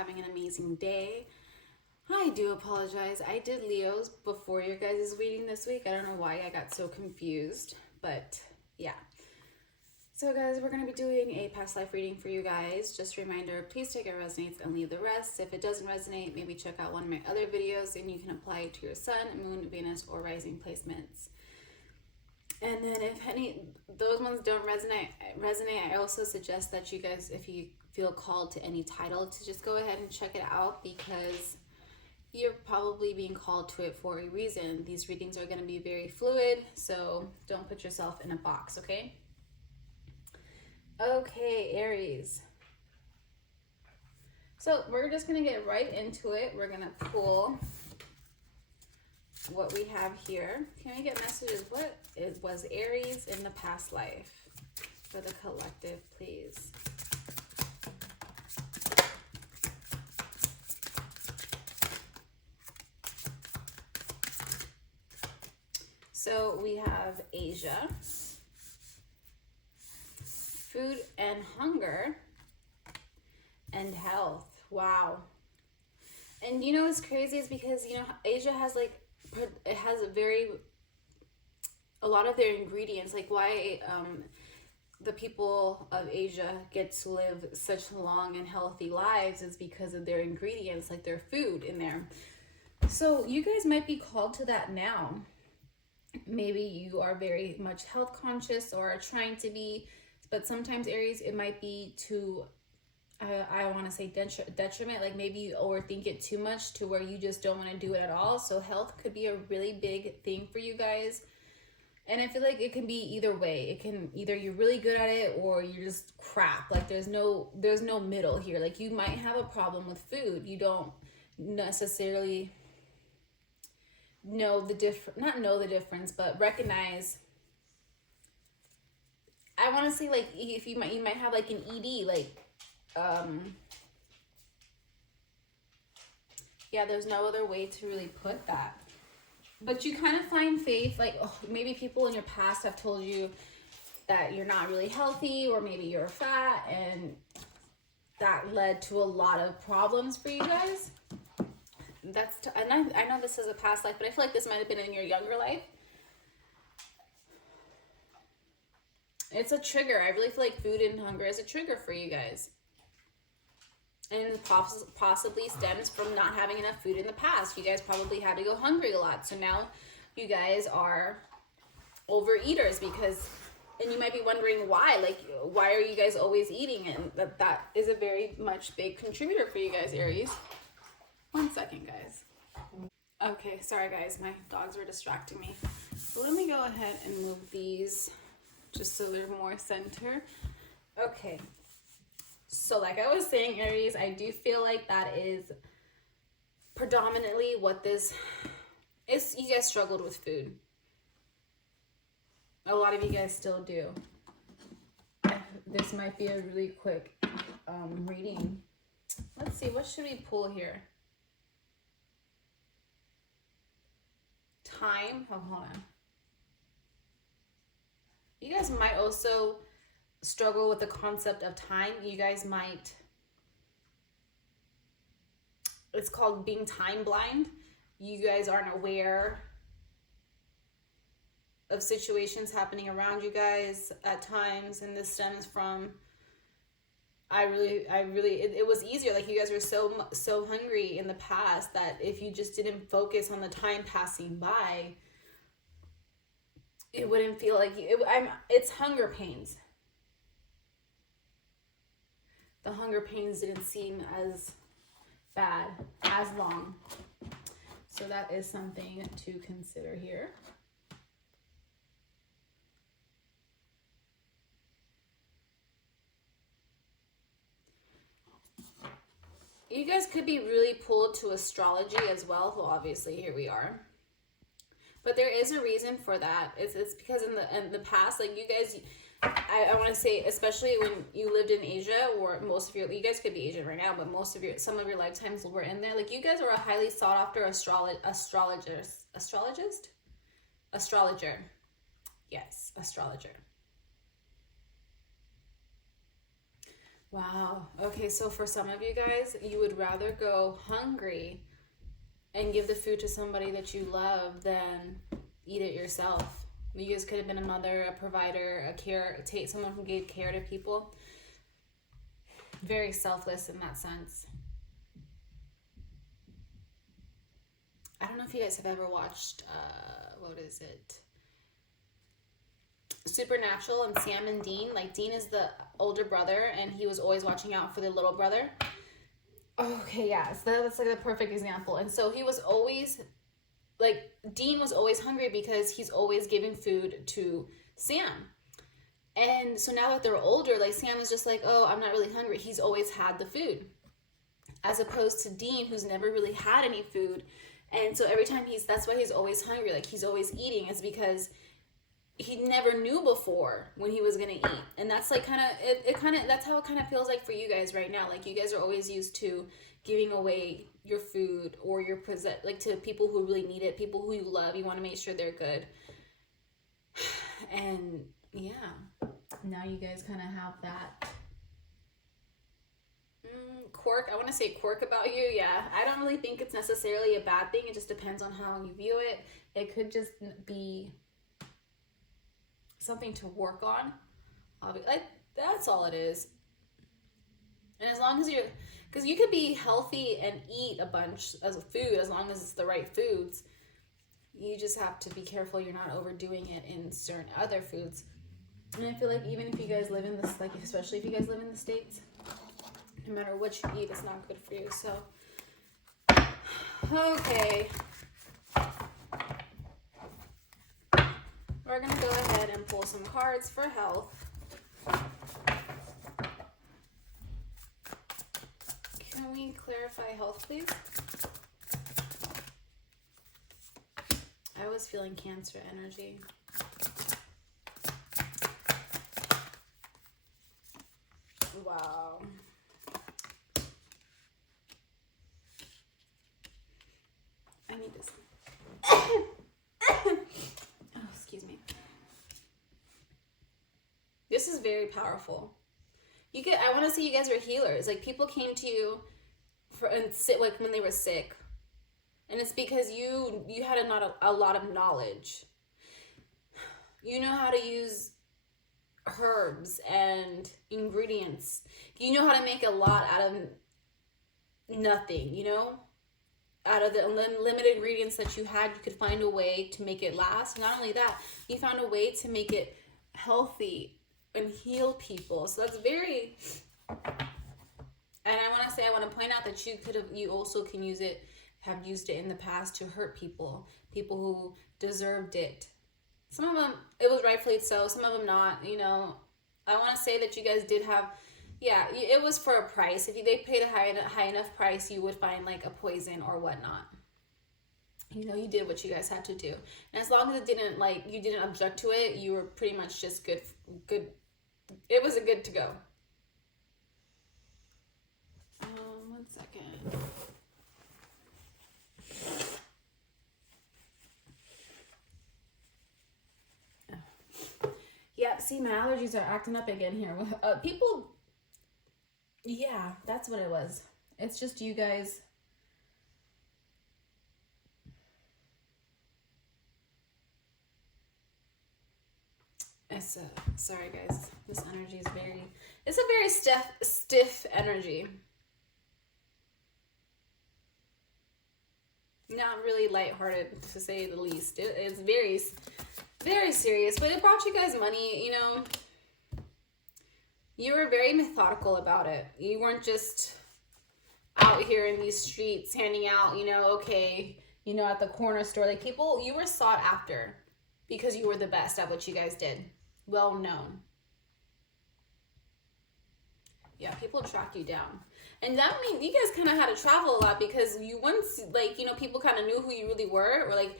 having an amazing day. I do apologize. I did Leo's before your guys' reading this week. I don't know why I got so confused, but yeah. So guys, we're going to be doing a past life reading for you guys. Just a reminder, please take it resonates and leave the rest. If it doesn't resonate, maybe check out one of my other videos and you can apply it to your sun, moon, Venus, or rising placements. And then if those ones don't resonate, I also suggest that you guys, if you feel called to any title, to just go ahead and check it out, because you're probably being called to it for a reason. These readings are going to be very fluid, so don't put yourself in a box, okay? Okay, Aries. So we're just going to get right into it. We're going to pull what we have here. Can we get messages? What was Aries in the past life for the collective, please? So we have Asia, food and hunger, and health. Wow. And you know what's crazy is because, you know, Asia has it has a lot of their ingredients, like why the people of Asia get to live such long and healthy lives is because of their ingredients, like their food in there. So you guys might be called to that now. Maybe you are very much health conscious or are trying to be, but sometimes Aries, it might be to I want to say detriment, like maybe you overthink it too much to where you just don't want to do it at all. So health could be a really big thing for you guys. And I feel like it can be either way. It can either you're really good at it or you're just crap. Like there's no middle here. Like you might have a problem with food. You don't necessarily not know the difference, but recognize. I want to say, like, if you might have like an ED, like yeah, there's no other way to really put that. But you kind of find faith, like maybe people in your past have told you that you're not really healthy, or maybe you're fat, and that led to a lot of problems for you guys. And I know this is a past life, but I feel like this might have been in your younger life. It's a trigger. I really feel like food and hunger is a trigger for you guys. And possibly stems from not having enough food in the past. You guys probably had to go hungry a lot. So now you guys are overeaters and you might be wondering why. Like, why are you guys always eating? And that is a very much big contributor for you guys, Aries. 1 second, guys. Okay, sorry guys, my dogs were distracting me. So let me go ahead and move these just so they're more center. Okay. So like I was saying, Aries, I do feel like that is predominantly what this is. You guys struggled with food. A lot of you guys still do. This might be a really quick reading. Let's see, what should we pull here? Time. Oh, hold on. You guys might also struggle with the concept of time. You guys might, it's called being time blind. You guys aren't aware of situations happening around you guys at times, and this stems from it was easier. Like you guys were so hungry in the past that if you just didn't focus on the time passing by, it wouldn't feel like it's hunger pains. The hunger pains didn't seem as bad, as long. So that is something to consider here. You guys could be really pulled to astrology as well. Well, obviously, here we are. But there is a reason for that. It's because in the past, like you guys, I want to say, especially when you lived in Asia, or you guys could be Asian right now, but some of your lifetimes were in there. Like you guys were a highly sought after astrologer. Yes, astrologer. Wow. Okay, so for some of you guys, you would rather go hungry and give the food to somebody that you love than eat it yourself. You guys could have been a mother, a provider, a care, someone who gave care to people. Very selfless in that sense. I don't know if you guys have ever watched, what is it? Supernatural and Sam and Dean. Like, Dean is the older brother and he was always watching out for the little brother. Okay, yeah, so that's like the perfect example. And so he was always, like, Dean was always hungry because he's always giving food to Sam. And so now that they're older, like, Sam is just like, oh, I'm not really hungry. He's always had the food. As opposed to Dean, who's never really had any food. And so every time that's why he's always hungry. Like, he's always eating, is because he never knew before when he was gonna eat. And that's like that's how it kind of feels like for you guys right now. Like, you guys are always used to giving away your food or your like to people who really need it, people who you love. You want to make sure they're good. And yeah, now you guys kind of have that quirk. I want to say quirk about you. Yeah, I don't really think it's necessarily a bad thing. It just depends on how you view it. It could just be something to work on. Like, that's all it is. And as long as because you could be healthy and eat a bunch of food as long as it's the right foods. You just have to be careful you're not overdoing it in certain other foods. And I feel like even if you guys live in this, like, especially if you guys live in the States, no matter what you eat, it's not good for you. So, okay. We're going to go ahead and pull some cards for health. Can we clarify health, please? I was feeling Cancer energy. Wow. I need this. Oh, excuse me. This is very powerful. I want to say you guys are healers. Like, people came to you like when they were sick. And it's because you had a lot of knowledge. You know how to use herbs and ingredients. You know how to make a lot out of nothing, you know? Out of the limited ingredients that you had, you could find a way to make it last. Not only that, you found a way to make it healthy and heal people. So that's very... And I want to point out that you also can have used it in the past to hurt people who deserved it. Some of them, it was rightfully so, some of them not, you know. I want to say that you guys did have, yeah, it was for a price. If they paid a high enough price, you would find like a poison or whatnot. You know, you did what you guys had to do. And as long as you didn't object to it, you were pretty much just good. It was a good to go. 1 second. Yep, see, my allergies are acting up again here. People, yeah, that's what it was. It's just you guys. Sorry guys, this energy is it's a very stiff energy. Not really lighthearted, to say the least. It's very, very serious, but it brought you guys money, you know. You were very methodical about it. You weren't just out here in these streets handing out, you know, okay, you know, at the corner store. Like, people, you were sought after because you were the best at what you guys did. Well known. Yeah, people track you down. And that means you guys kind of had to travel a lot because you once, like, you know, people kind of knew who you really were, or like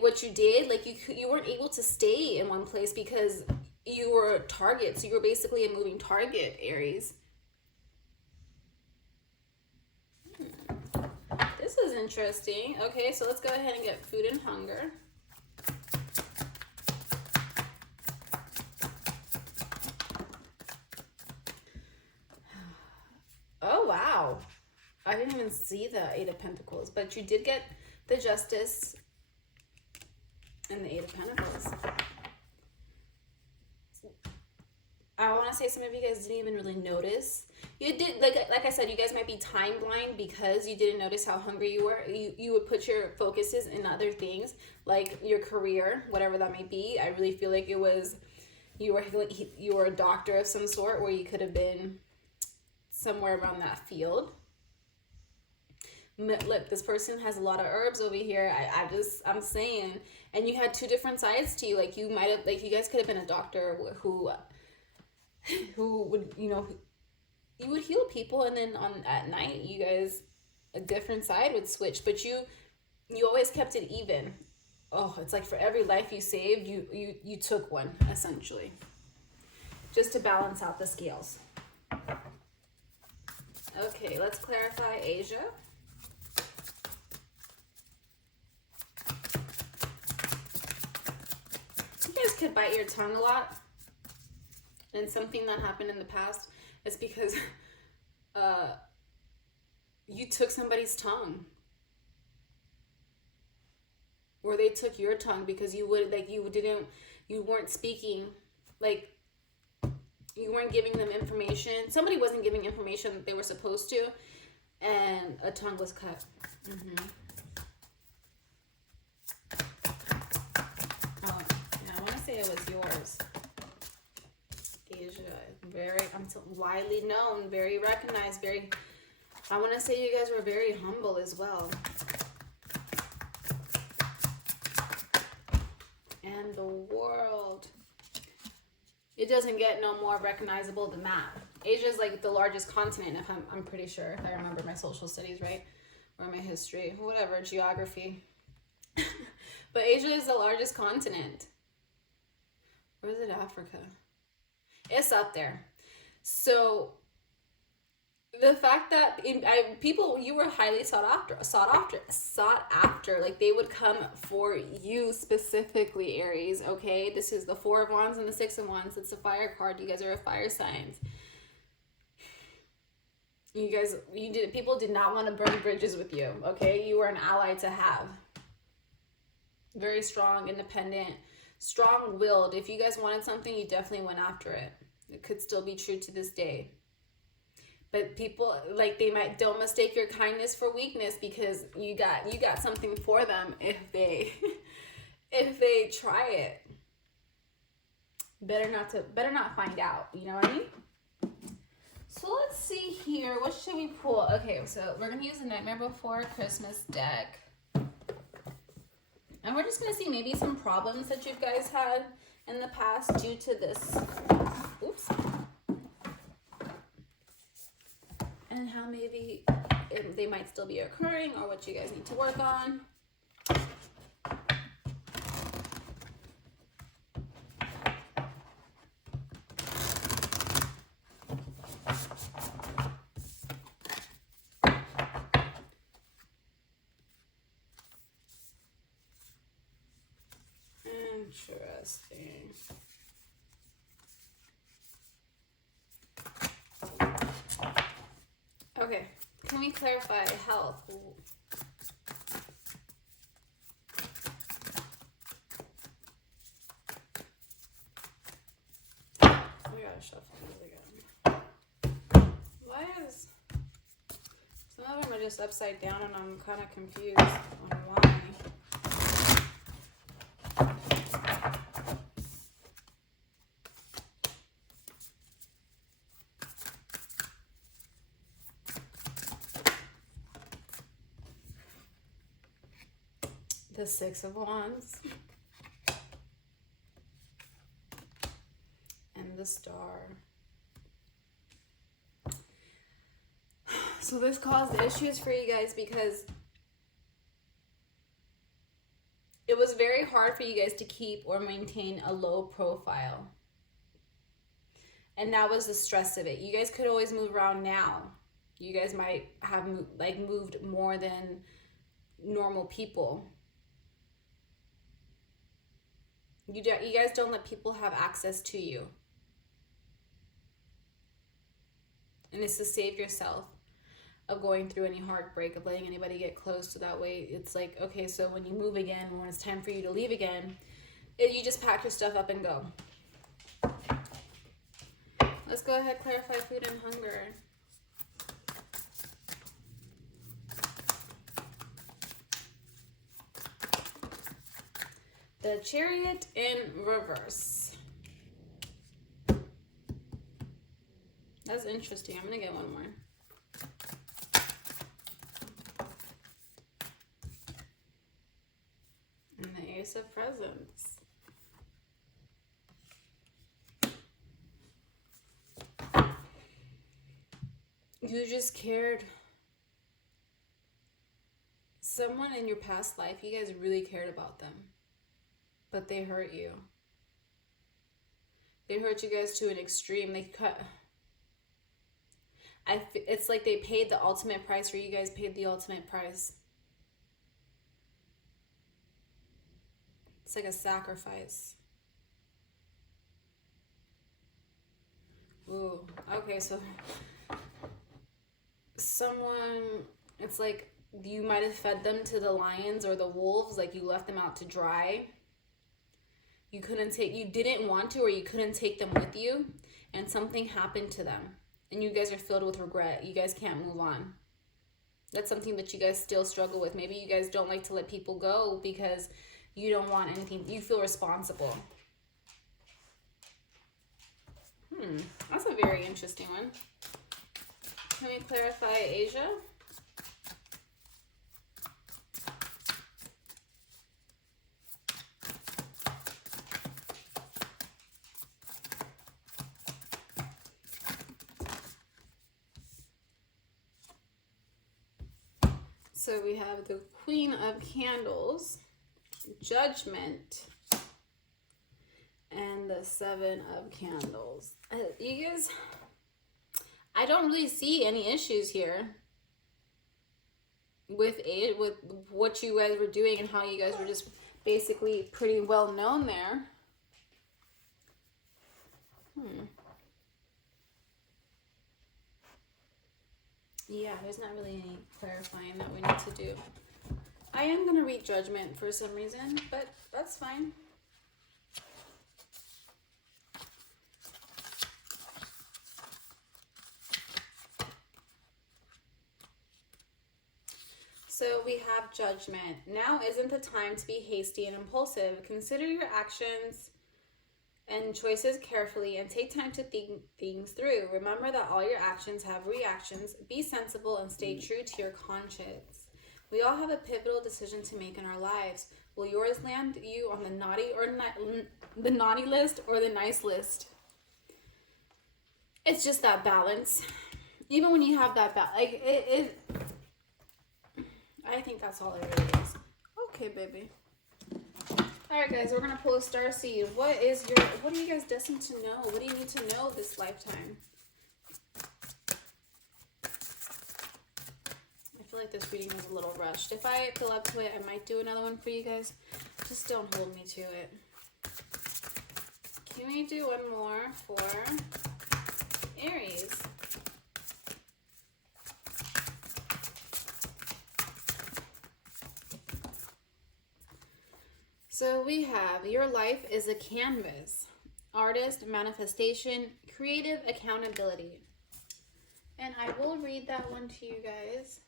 what you did. Like, you weren't able to stay in one place because you were a target. So you were basically a moving target, Aries. This is interesting. Okay, so let's go ahead and get food and hunger. I didn't even see the Eight of Pentacles, but you did get the Justice and the Eight of Pentacles. I want to say some of you guys didn't even really notice. You did, like I said, you guys might be time blind because you didn't notice how hungry you were. You would put your focuses in other things, like your career, whatever that may be. I really feel like it was, you were a doctor of some sort, or you could have been somewhere around that field. Look, this person has a lot of herbs over here. I'm saying, and you had two different sides to you. Like you might have, like you guys could have been a doctor who would, you would heal people, and then at night you guys, a different side would switch, but you always kept it even. Oh, it's like for every life you saved, you took one, essentially, just to balance out the scales. Okay, let's clarify Asia. You guys could bite your tongue a lot. And something that happened in the past is because you took somebody's tongue. Or they took your tongue because you weren't speaking, like you weren't giving them information. Somebody wasn't giving information that they were supposed to, and a tongue was cut. Oh, yeah, I want to say it was yours. Asia, I'm widely known, very recognized, I want to say you guys were very humble as well. And the World. It doesn't get no more recognizable than that. Asia is like the largest continent, if I'm pretty sure, if I remember my social studies right, or my history, whatever, geography. But Asia is the largest continent. Or is it Africa? It's up there. So the fact that you were highly sought after, like they would come for you specifically, Aries. Okay, this is the Four of Wands and the Six of Wands. It's a fire card. You guys are a fire signs. People did not want to burn bridges with you. Okay, you were an ally to have. Very strong, independent, strong-willed. If you guys wanted something, you definitely went after it. It could still be true to this day. But people, like, don't mistake your kindness for weakness, because you got something for them if they try it. Better not find out, you know what I mean? So let's see here. What should we pull? Okay, so we're gonna use the Nightmare Before Christmas deck. And we're just going to see maybe some problems that you guys had in the past due to this. Oops. And how maybe they might still be occurring, or what you guys need to work on. Interesting. Okay, can we clarify health? We gotta shuffle these again. Why is some of them are just upside down, and I'm kind of confused on why. The Six of Wands and the Star. So this caused issues for you guys because it was very hard for you guys to keep or maintain a low profile. And that was the stress of it. You guys could always move around now. You guys might have moved more than normal people. You guys don't let people have access to you. And it's to save yourself. of going through any heartbreak, of letting anybody get close. So that way it's like, okay, so when you move again, when it's time for you to leave again, you just pack your stuff up and go. Let's go ahead, clarify food and hunger. The Chariot in reverse. That's interesting. I'm gonna get one more. And the Ace of Presents. You just cared. Someone in your past life, you guys really cared about them, but they hurt you. They hurt you guys to an extreme. They cut. It's like they paid the ultimate price, or you guys paid the ultimate price. It's like a sacrifice. Ooh, okay, so someone, it's like you might have fed them to the lions or the wolves, like you left them out to dry. You didn't want to, or you couldn't take them with you, and something happened to them, and you guys are filled with regret. You guys can't move on. That's something that you guys still struggle with. Maybe you guys don't like to let people go because you don't want anything. You feel responsible. That's a very interesting one. Can we clarify Asia? So we have the Queen of Candles, Judgment, and the Seven of Candles. You guys, I don't really see any issues here with what you guys were doing and how you guys were just basically pretty well known there. Yeah, there's not really any clarifying that we need to do. I am going to read Judgment for some reason, but that's fine. So we have Judgment. Now isn't the time to be hasty and impulsive. Consider your actions and choices carefully and take time to think things through. Remember that all your actions have reactions. Be sensible and stay true to your conscience. We all have a pivotal decision to make in our lives. Will yours land you on the naughty list or the nice list? It's just that balance. Even when you have that balance, I think that's all it really is. Okay, baby. All right, guys, we're going to pull a star seed. What are you guys destined to know? What do you need to know this lifetime? I feel like this reading was a little rushed. If I feel up to it, I might do another one for you guys. Just don't hold me to it. Can we do one more for Aries? So we have, your life is a canvas. Artist, manifestation, creative accountability. And I will read that one to you guys.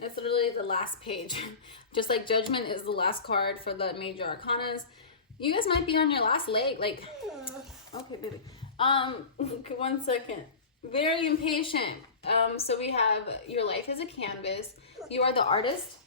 It's literally the last page. Just like Judgment is the last card for the major arcanas. You guys might be on your last leg. Like, okay, baby. 1 second. Very impatient. So we have, your life is a canvas. You are the artist.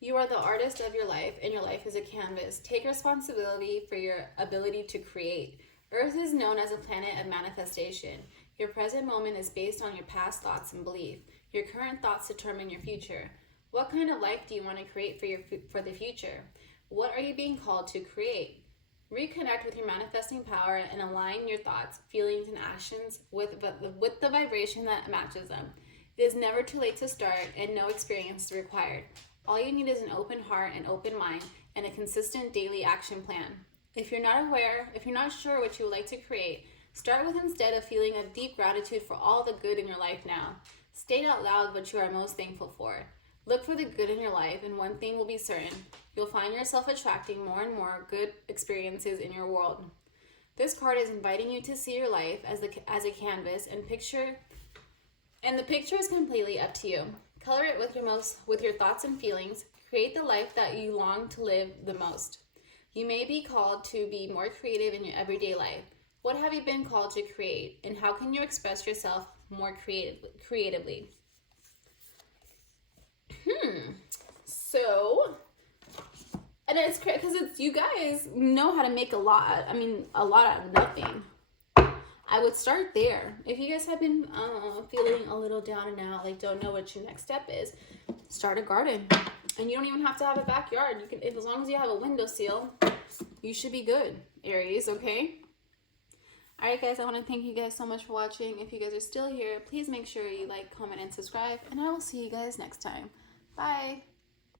You are the artist of your life, and your life is a canvas. Take responsibility for your ability to create. Earth is known as a planet of manifestation. Your present moment is based on your past thoughts and belief. Your current thoughts determine your future. What kind of life do you want to create for the future? What are you being called to create? Reconnect with your manifesting power and align your thoughts, feelings, and actions with the vibration that matches them. It is never too late to start, and no experience is required. All you need is an open heart, an open mind, and a consistent daily action plan. If you're not sure what you would like to create, start with instead of feeling a deep gratitude for all the good in your life now. State out loud what you are most thankful for. Look for the good in your life, and one thing will be certain. You'll find yourself attracting more and more good experiences in your world. This card is inviting you to see your life as a canvas and the picture is completely up to you. Color it with your thoughts and feelings. Create the life that you long to live the most. You may be called to be more creative in your everyday life. What have you been called to create, and how can you express yourself more creatively? So, and it's crazy because you guys know how to make a lot out of nothing. I would start there. If you guys have been feeling a little down and out, like don't know what your next step is, start a garden. And you don't even have to have a backyard. You can, as long as you have a windowsill, you should be good, Aries, okay? All right, guys, I want to thank you guys so much for watching. If you guys are still here, please make sure you like, comment, and subscribe. And I will see you guys next time. Bye.